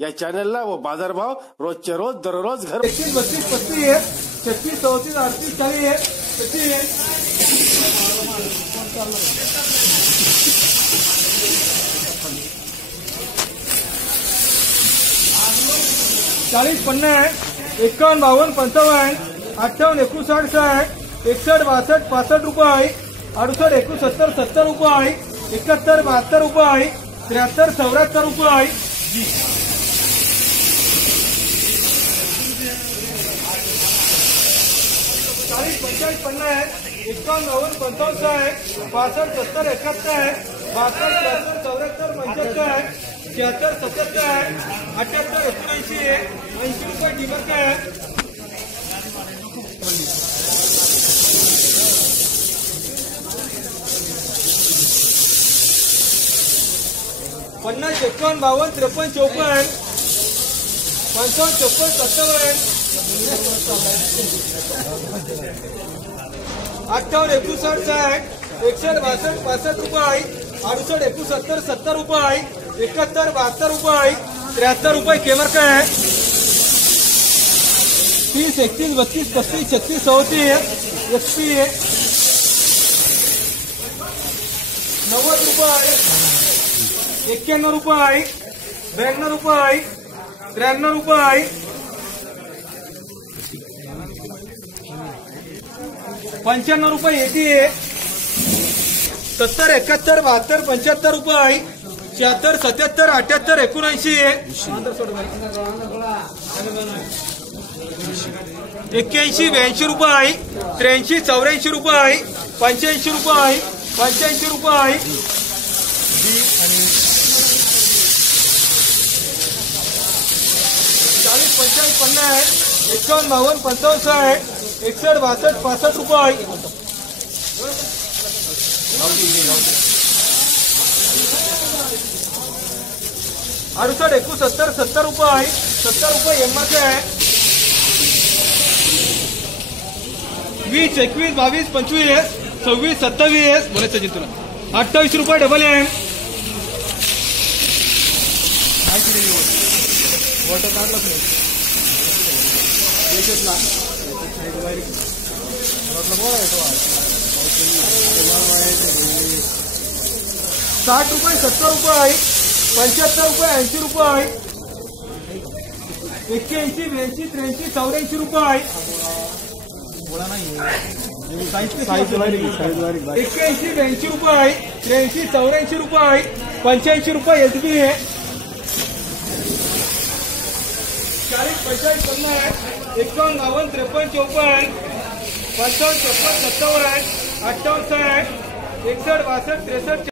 या चॅनलला व बाजारभाव रोजच्या रोज, दररोज घर एकतीस बत्तीस पस्तीस छत्तीस, चौतीस, अडतीस चाळीस छत्तीस चाळीस पन्नास एकावन्न बावन्न पंचावन्न अठ्ठावन्न एकोणसाठ, साठ एकसष्ट बासष्ट पासष्ट रुपये अडुसष्ट एकोणसत्तर सत्तर रुपये, एकाहत्तर, बहात्तर रुपये, त्र्याहत्तर, चौऱ्याहत्तर रुपये चाळीस पंचाळीस पन्नास एकावन्न नव्वद पंचावन्न साठ पासष्ट सत्तर एकाहत्तर बासष्ट त्र्याहत्तर चौऱ्याहत्तर पंच्याहत्तर शहात्तर सत्याहत्तर अठ्याहत्तर एकोणऐंशी ऐंशी रुपये ठिबक आहे पन्नास एकावन्न बावन्न त्रेपन्न चौपन्न पंचावन्न चौपन्न सत्तावन्न अठ्ठावन्न एकोणसाठ साठ, एकसष्ट बासष्ट, पासष्ट रुपये, अडुसष्ट एकोणसत्तर, सत्तर रुपये, एकाहत्तर, बहात्तर रुपये, त्र्याहत्तर रुपये केमर काय तीस, एकतीस, बत्तीस, पस्तीस, छत्तीस, चौतीस, एकतीस, नव्वद रुपये, एक्क्याण्णव रुपये, ब्याण्णव रुपये, त्र्याण्णव रुपये पंच्याण्णव रुपये येते. सत्तर एकाहत्तर बहात्तर पंच्याहत्तर रुपये. शहात्तर सत्याहत्तर अठ्याहत्तर एकोणऐंशी. एक्क्याऐंशी ब्याऐंशी रुपये. त्र्याऐंशी चौऱ्याऐंशी रुपये. पंच्याऐंशी रुपये. पंच्याऐंशी रुपये. चाळीस पंचाळीस पन्नास. एकावन्न बावन्न पंचावन्न साठ. एकसष्ट बासष्ट पासष्ट रुपये अडुसष्ट एकोणसत्तर सत्तर रुपये सत्तर रुपये एमआरपी आहे. वीस, एकवीस, बावीस, पंचवीस, सव्वीस, सत्तावीस. बोलायचं सचिन तुला. अठ्ठावीस रुपये डबल एम वॉटर काढलंच नाही. साठ रुपये, सत्तर रुपये पंच्याहत्तर रुपये, ऐंशी रुपये एक्क्याऐंशी, ब्याऐंशी, त्र्याऐंशी, चौऱ्याऐंशी रुपये एक्क्याऐंशी, ब्याऐंशी रुपये त्र्याऐंशी, चौऱ्याऐंशी रुपये पंच्याऐंशी रुपये एच बी चाळीस, पंचाळीस पन्नास एकावन्न बावन्न त्रेपन्न चौपन्न पंचावन्न छप्पन्न सत्तावन्न अठ्ठावन्न साठ एकसष्ट बासष्ट त्रेसष्ट